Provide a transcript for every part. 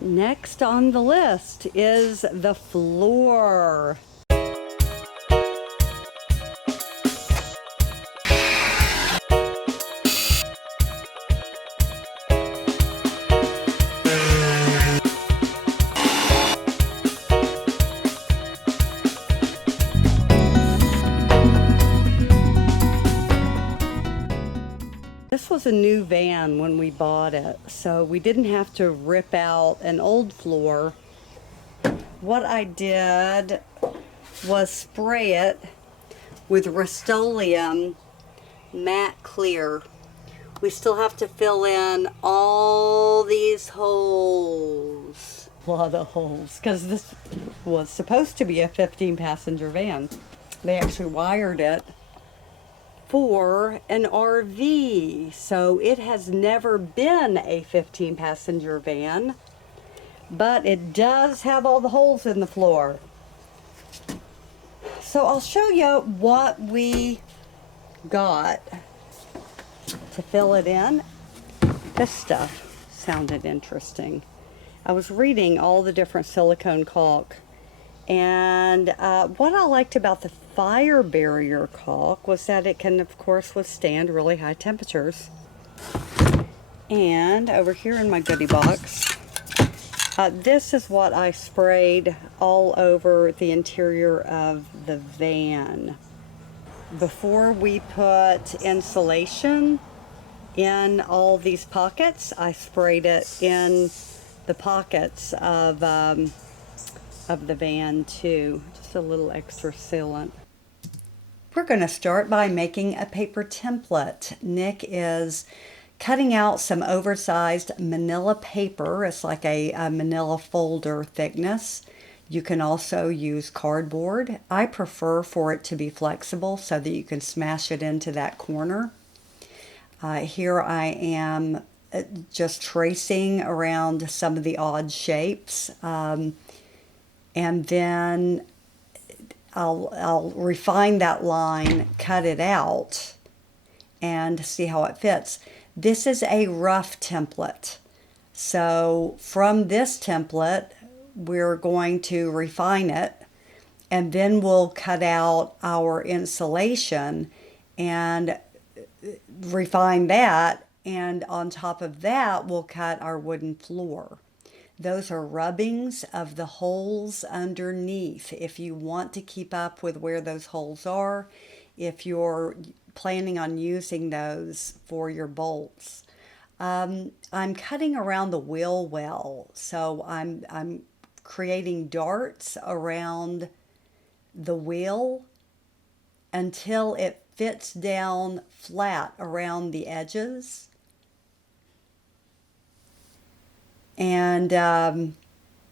Next on the list is the floor. This was a new van when we bought it, so we didn't have to rip out an old floor. What I did was spray it with Rust-Oleum matte clear. We still have to fill in all these holes. A lot of holes, because this was supposed to be a 15-passenger van. They actually wired it for an RV, so it has never been a 15-passenger van, but it does have all the holes in the floor. So I'll show you what we got to fill it in. This stuff sounded interesting. I was reading all the different silicone caulk, and what I liked about the fire barrier caulk was that it can, of course, withstand really high temperatures. And over here in my goodie box, this is what I sprayed all over the interior of the van. Before we put insulation in all these pockets, I sprayed it in the pockets of the van too. Just a little extra sealant. We're going to start by making a paper template. Nick is cutting out some oversized manila paper. It's like a manila folder thickness. You can also use cardboard. I prefer for it to be flexible so that you can smash it into that corner. Here I am just tracing around some of the odd shapes. And then I'll refine that line, cut it out, and see how it fits. This is a rough template. So from this template, we're going to refine it, and then we'll cut out our insulation and refine that, and on top of that, we'll cut our wooden floor. Those are rubbings of the holes underneath. If you want to keep up with where those holes are, if you're planning on using those for your bolts. I'm cutting around the wheel well, so I'm creating darts around the wheel until it fits down flat around the edges. And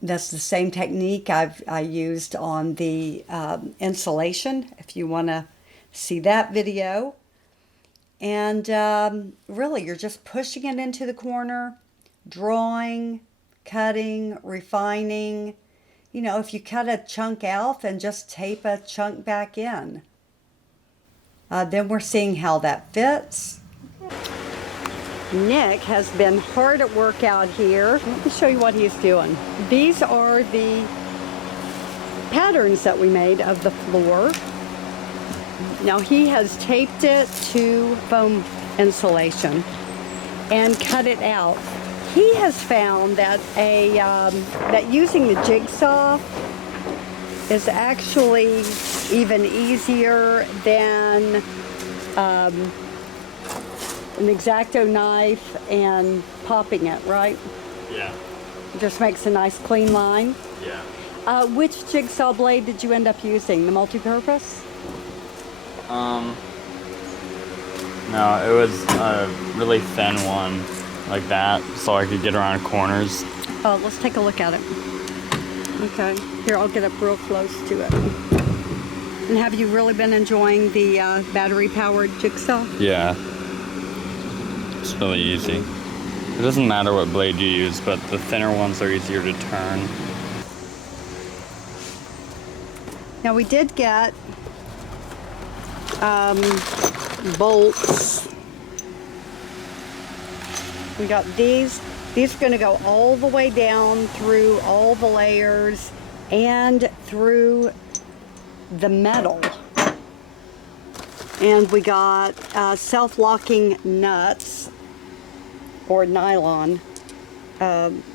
that's the same technique I used on the insulation, if you want to see that video. And really, you're just pushing it into the corner, drawing, cutting, refining. You know, if you cut a chunk out, then just tape a chunk back in. Then we're seeing how that fits. Nick has been hard at work out here. Let me show you what he's doing. These are the patterns that we made of the floor. Now he has taped it to foam insulation and cut it out. He has found that that using the jigsaw is actually even easier than an X-Acto knife and popping it, right? Yeah. It just makes a nice clean line. Yeah. Which jigsaw blade did you end up using? The multi-purpose? No, it was a really thin one, like that, so I could get around corners. Oh, let's take a look at it. Okay, here, I'll get up real close to it. And have you really been enjoying the battery-powered jigsaw? Yeah. It's really easy. It doesn't matter what blade you use, but the thinner ones are easier to turn. Now we did get bolts. We got these These are going to go all the way down through all the layers and through the metal. And we got self-locking nuts, or nylon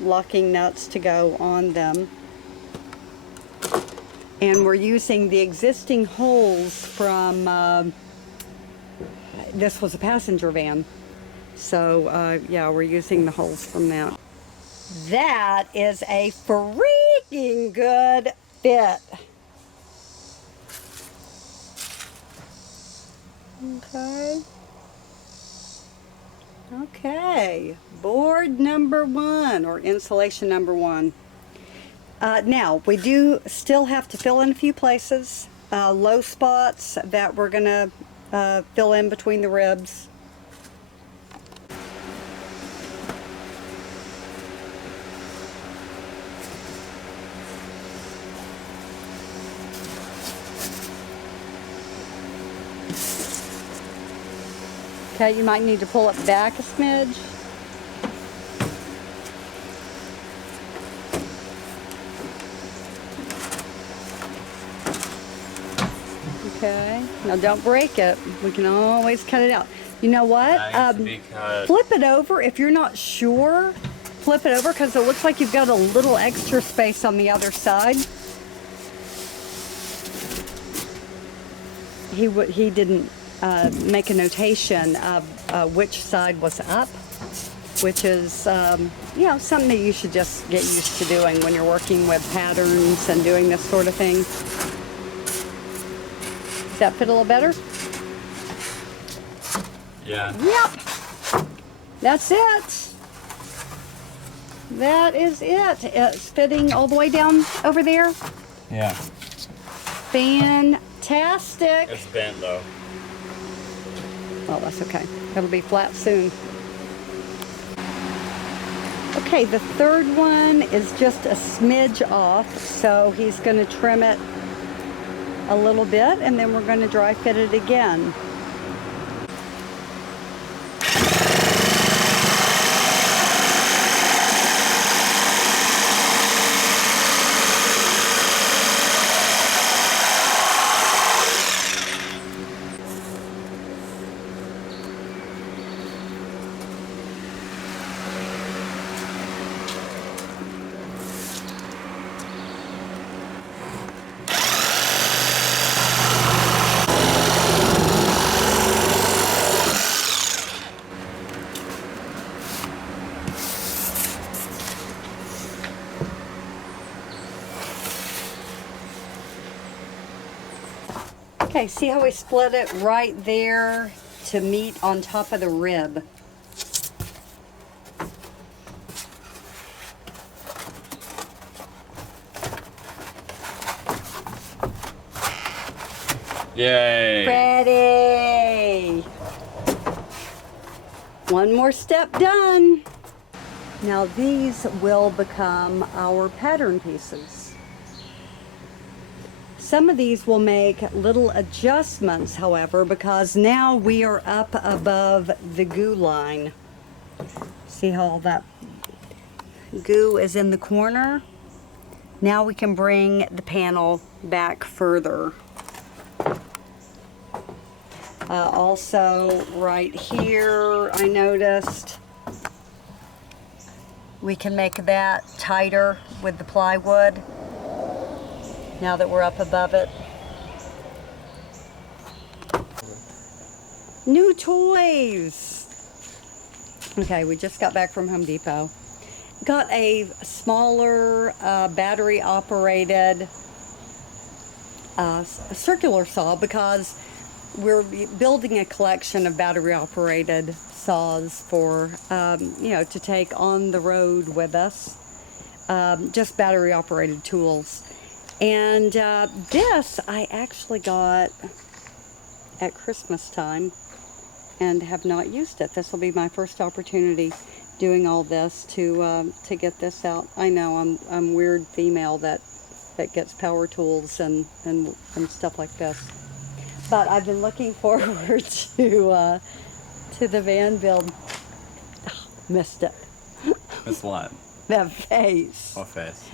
locking nuts to go on them. And we're using the existing holes from, this was a passenger van. So yeah, we're using the holes from that. That is a freaking good fit. Okay. Okay, board number 1, or insulation number 1. Now, we do still have to fill in a few places, low spots that we're going to fill in between the ribs. Okay, you might need to pull it back a smidge. Okay, now don't break it. We can always cut it out. You know what? Flip it over if you're not sure. Flip it over because it looks like you've got a little extra space on the other side. He didn't make a notation of which side was up, which is you know, something that you should just get used to doing when you're working with patterns and doing this sort of thing. Does that fit a little better? Yeah. Yep. That's it. That is it. It's fitting all the way down over there. Yeah. Fantastic. It's bent though. Well, that's okay. It'll be flat soon. Okay, the third one is just a smidge off, so he's going to trim it a little bit, and then we're going to dry fit it again. Okay, see how we split it right there to meet on top of the rib? Yay! Ready! One more step done. Now these will become our pattern pieces. Some of these will make little adjustments, however, because now we are up above the goo line. See how all that goo is in the corner? Now we can bring the panel back further. Also, right here, I noticed we can make that tighter with the plywood now that we're up above it. New toys! Okay, we just got back from Home Depot. Got a smaller battery operated circular saw because we're building a collection of battery operated saws for, you know, to take on the road with us. Just battery operated tools. And this I actually got at Christmas time and have not used it. This will be my first opportunity doing all this to get this out. I know I'm weird female that gets power tools and stuff like this. But I've been looking forward to the van build. Oh, missed it. With what? The face. What face?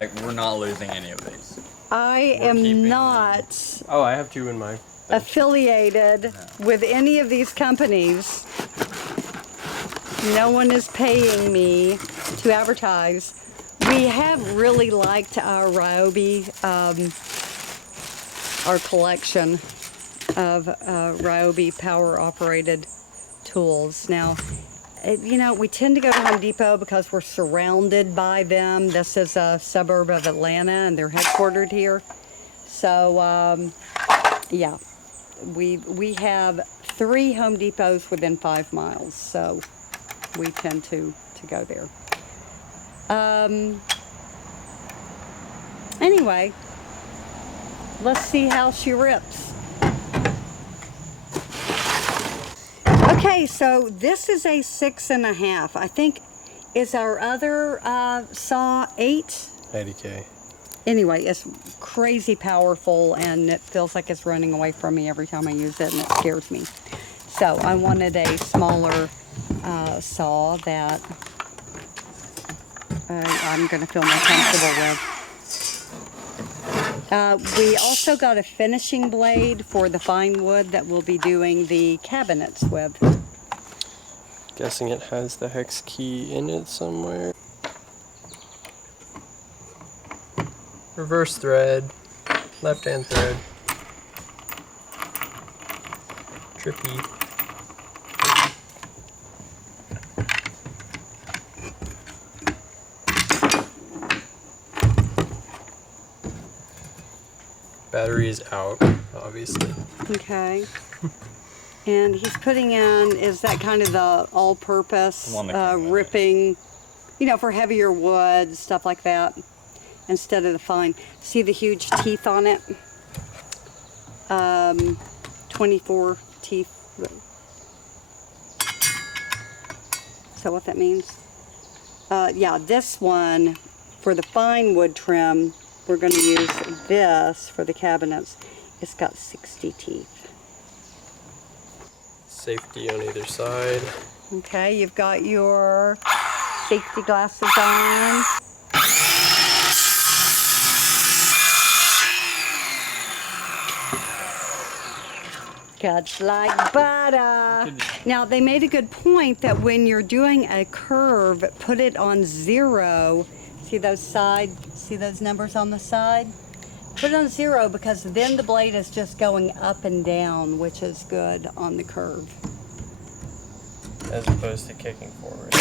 Like, we're not losing any of these. I keeping am them. not Oh, I have 2 in my. affiliated with any of these companies. No one is paying me to advertise. We have really liked our Ryobi, our collection of Ryobi power operated tools. Now, you know, we tend to go to Home Depot because we're surrounded by them. This is a suburb of Atlanta and they're headquartered here. So, yeah, we have 3 Home Depots within 5 miles. So we tend to go there. Anyway, let's see how she rips. Okay, so this is a 6.5. I think, is our other saw 8? 80K. Anyway, it's crazy powerful and it feels like it's running away from me every time I use it and it scares me. So I wanted a smaller saw that I'm going to feel more comfortable with. We also got a finishing blade for the fine wood that we'll be doing the cabinets with. Guessing it has the hex key in it somewhere. Reverse thread, left hand thread. Trippy. Battery is out, obviously. Okay. And he's putting in, is that kind of the all-purpose One that came with it. ripping, you know, for heavier wood, stuff like that, instead of the fine. See the huge teeth on it? 24 teeth. Is that what that means? Yeah, this one, for the fine wood trim, we're going to use this for the cabinets. It's got 60 teeth. Safety on either side. Okay, you've got your safety glasses on. Cuts like butter. Now, they made a good point that when you're doing a curve, put it on 0. See those see those numbers on the side? Put it on 0 because then the blade is just going up and down, which is good on the curve. As opposed to kicking forward.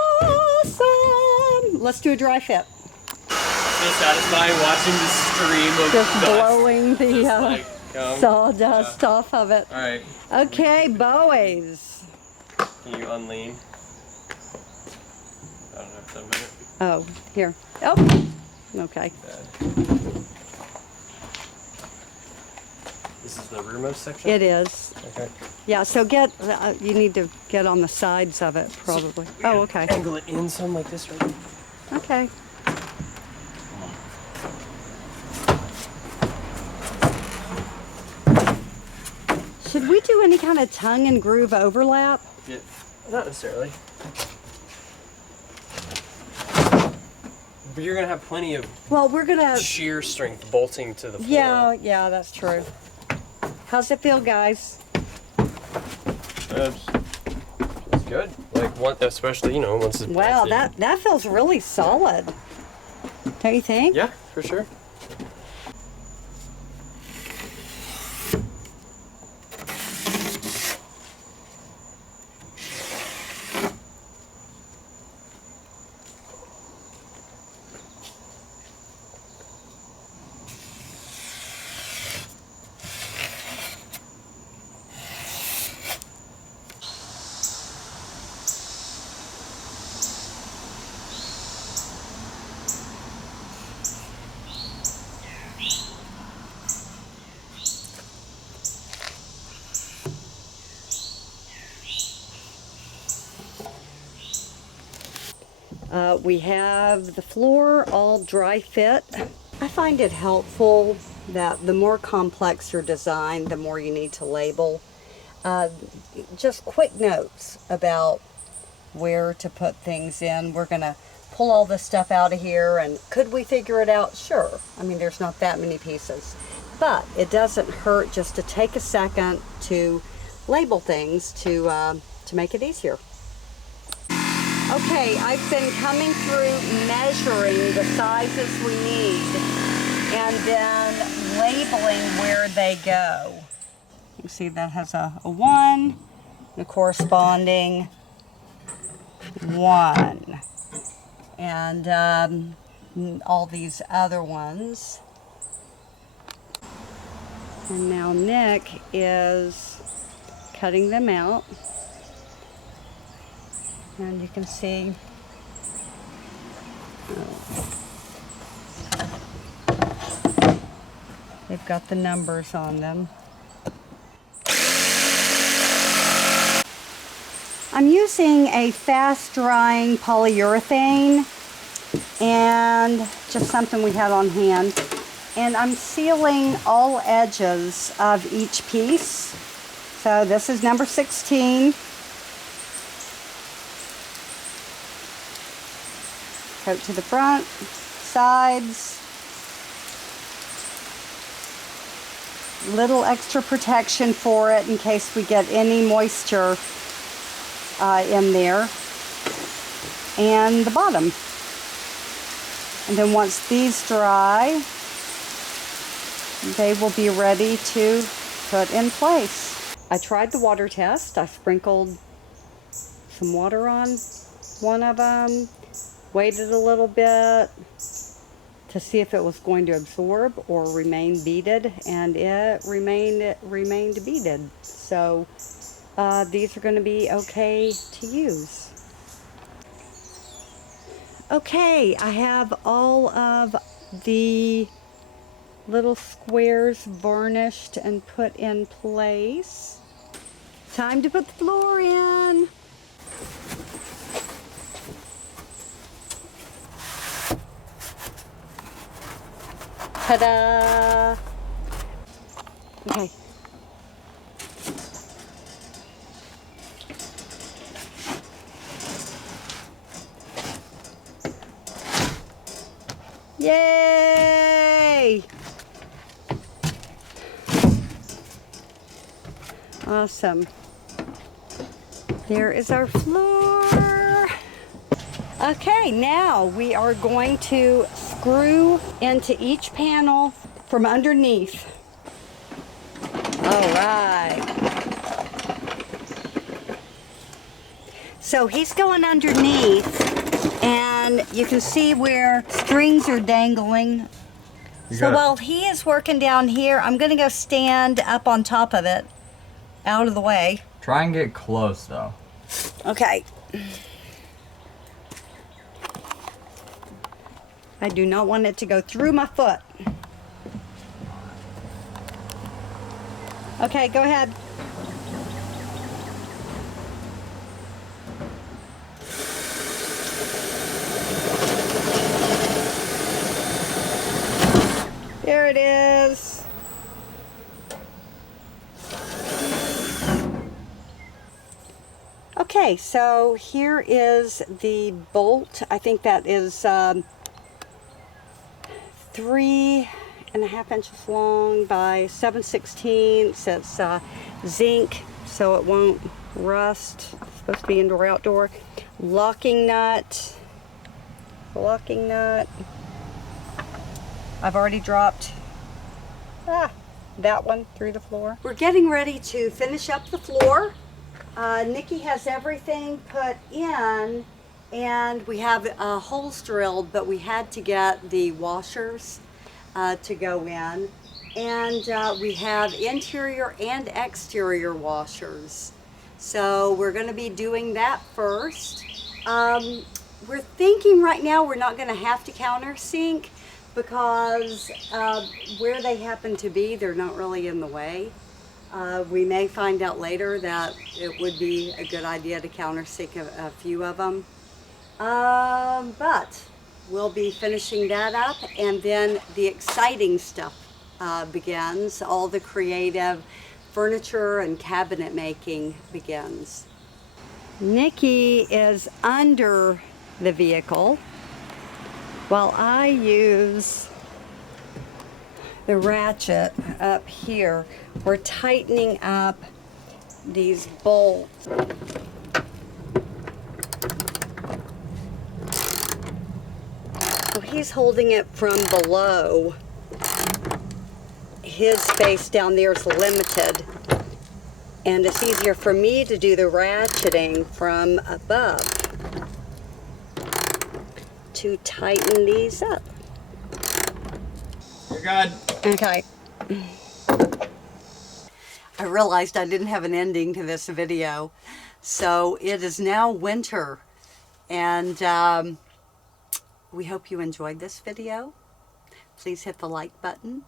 Awesome! Let's do a dry fit. So satisfying watching the stream of Just dust. blowing the Just like, sawdust off of it. Alright, Okay, boys. can you unlean? I don't know if that's a minute. Oh, here. Oh, okay. This is the rearmost section? It is. Okay. Yeah, so you need to get on the sides of it, probably. Oh, okay. Angle it in some like this right? Okay. Should we do any kind of tongue and groove overlap? Yeah. Not necessarily. But you're gonna have plenty of Well, we're gonna. shear strength bolting to the floor. Yeah, that's true. How's it feel, guys? It's good. Like one, especially once it's Wow, blasted. that feels really solid. Don't you think? Yeah, for sure. we have the floor all dry fit. I find it helpful that the more complex your design, the more you need to label. Just quick notes about where to put things in. We're gonna pull all this stuff out of here, and could we figure it out? Sure. I mean, there's not that many pieces, but it doesn't hurt just to take a second to label things to make it easier. Okay, I've been coming through measuring the sizes we need and then labeling where they go. You can see that has a 1 and a corresponding 1. And all these other ones. And now Nick is cutting them out. And you can see they've got the numbers on them. I'm using a fast drying polyurethane and just something we had on hand. And I'm sealing all edges of each piece. So this is number 16. Coat to the front, sides. Little extra protection for it in case we get any moisture in there. And the bottom. And then once these dry, they will be ready to put in place. I tried the water test. I sprinkled some water on one of them, waited a little bit to see if it was going to absorb or remain beaded, and it remained beaded. So these are going to be okay to use. Okay, I have all of the little squares varnished and put in place. Time to put the floor in. Ta-da! Okay. Yay! Awesome. There is our floor. Okay, now we are going to screw into each panel from underneath. All right. So he's going underneath, and you can see where strings are dangling. So while he is working down here, I'm going to go stand up on top of it, out of the way. Try and get close, though. Okay. I do not want it to go through my foot. Okay, go ahead. There it is. Okay, so here is the bolt. I think that is 3.5 inches long by 7/16. It's zinc, so it won't rust. It's supposed to be indoor outdoor. Locking nut. Locking nut. I've already dropped that one through the floor. We're getting ready to finish up the floor. Nikki has everything put in, and we have holes drilled, but we had to get the washers to go in. And we have interior and exterior washers. So we're going to be doing that first. We're thinking right now we're not going to have to countersink because where they happen to be, they're not really in the way. We may find out later that it would be a good idea to countersink a few of them. But we'll be finishing that up, and then the exciting stuff begins. All the creative furniture and cabinet making begins. Nikki is under the vehicle while I use the ratchet up here. We're tightening up these bolts. So he's holding it from below. His space down there is limited, and it's easier for me to do the ratcheting from above to tighten these up. You're good. Okay. I realized I didn't have an ending to this video. So it is now winter, and we hope you enjoyed this video. Please hit the like button.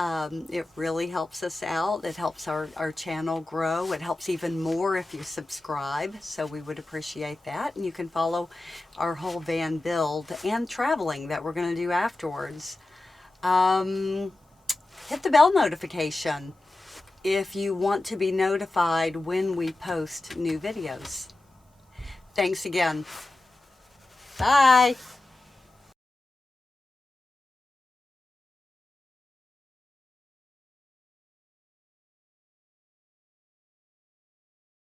It really helps us out. It helps our channel grow. It helps even more if you subscribe, so we would appreciate that. And you can follow our whole van build and traveling that we're going to do afterwards. Hit the bell notification if you want to be notified when we post new videos. Thanks again. Bye.